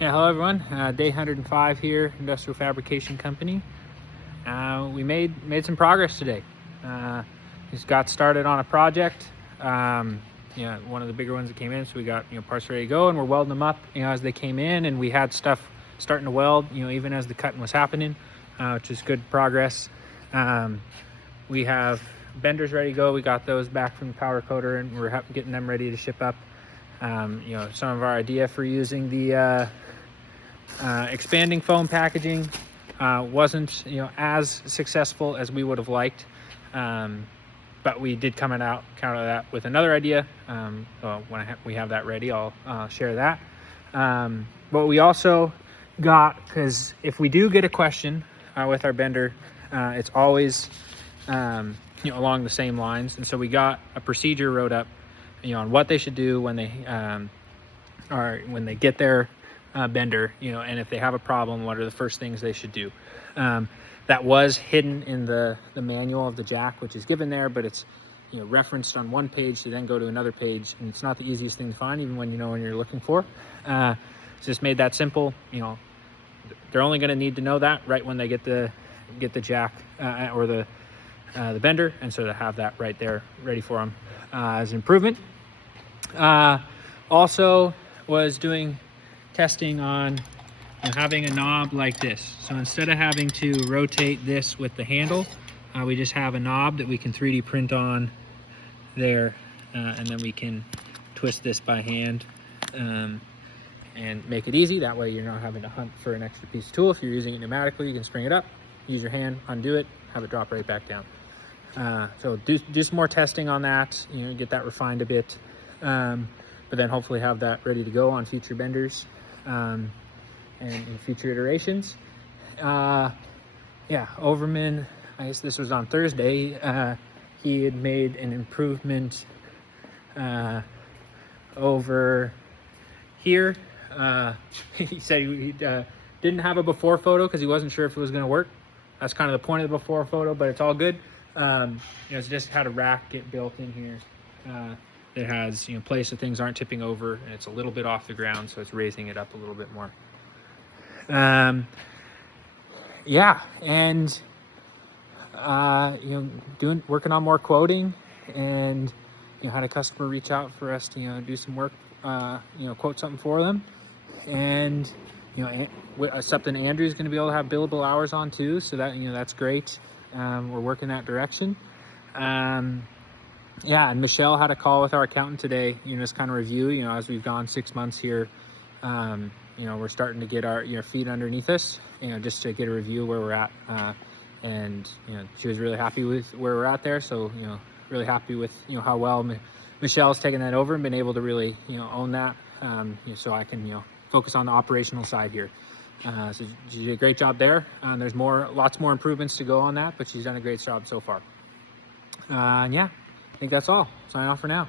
Yeah, hello everyone. Day 105 here, Industrial Fabrication Company. We made some progress today. Just got started on a project. One of the bigger ones that came in, so we got parts ready to go, and we're welding them up as they came in, and we had stuff starting to weld even as the cutting was happening, which is good progress. We have benders ready to go. We got those back from the powder coater, and we're getting them ready to ship up. Some of our idea for using the expanding foam packaging wasn't as successful as we would have liked, but we did come out of that with another idea. When we have that ready, I'll share that. But we also got, because if we do get a question with our bender, it's always along the same lines, and so we got a procedure wrote up on what they should do when they get their bender, and if they have a problem, what are the first things they should do. That was hidden in the manual of the jack, which is given there, but it's referenced on one page to then go to another page, and it's not the easiest thing to find, even when when you're looking for. Just made that simple. They're only going to need to know that right when they get the jack or the bender, and so to have that right there ready for them as an improvement. Also was doing testing on having a knob like this. So instead of having to rotate this with the handle, we just have a knob that we can 3D print on there, and then we can twist this by hand and make it easy. That way you're not having to hunt for an extra piece of tool. If you're using it pneumatically, you can spring it up, use your hand, undo it, have it drop right back down. So do some more testing on that, get that refined a bit, but then hopefully have that ready to go on future benders and in future iterations. Overman, I guess this was on Thursday, he had made an improvement over here. He said he didn't have a before photo because he wasn't sure if it was going to work. That's kind of the point of the before photo, but it's all good. It's just had a rack get built in here. It has place so things aren't tipping over, and it's a little bit off the ground, so it's raising it up a little bit more. Working on more quoting, and had a customer reach out for us to do some work, quote something for them, and something Andrew's going to be able to have billable hours on too, so that that's great. We're working that direction. And Michelle had a call with our accountant today, just kind of review, as we've gone 6 months here, we're starting to get our feet underneath us, just to get a review where we're at. And she was really happy with where we're at there. So, really happy with, how well Michelle's taken that over and been able to really, own that. So I can, focus on the operational side here. So she did a great job there. There's lots more improvements to go on that, but she's done a great job so far. I think that's all. Sign off for now.